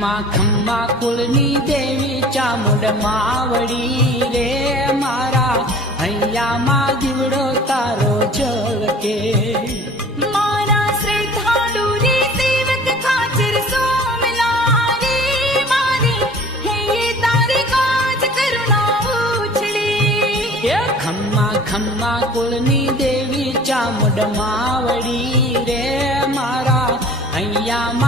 ખમ્મા ખમ્મા કુળની દેવી ચામુંડ માવડી રે મારા હૈયામાં દીવડો તારો ઝળકે. મારા શ્રદ્ધાળુની સેવક ખાચર સોમલારી મારી હૈયે તારી કાજ કરુણા ઉછળી. એ ખમ્મા ખમ્મા કુળની દેવી ચામુંડ માવડી રે મારા હૈયામાં